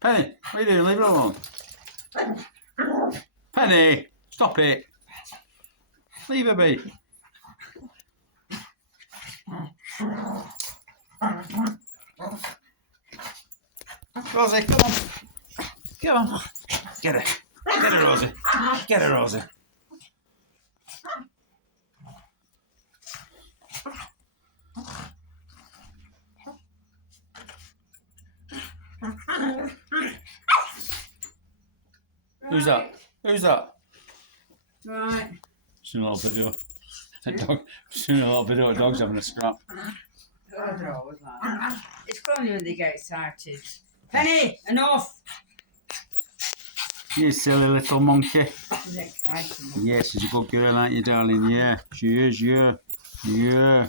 Penny, what are you doing? Leave her alone. Penny, stop it. Leave her be. Rosy, come on. Come on. Get her. Get her, Rosy. Get her, Rosy. Who's that? Who's that? Right. Seen a little video. Seen a little video of dogs having a scrap. It's funny when they get excited. Penny, enough! You silly little monkey. She's excited. Yes, she's a good girl, aren't you, darling? Yeah, she is, yeah. Yeah.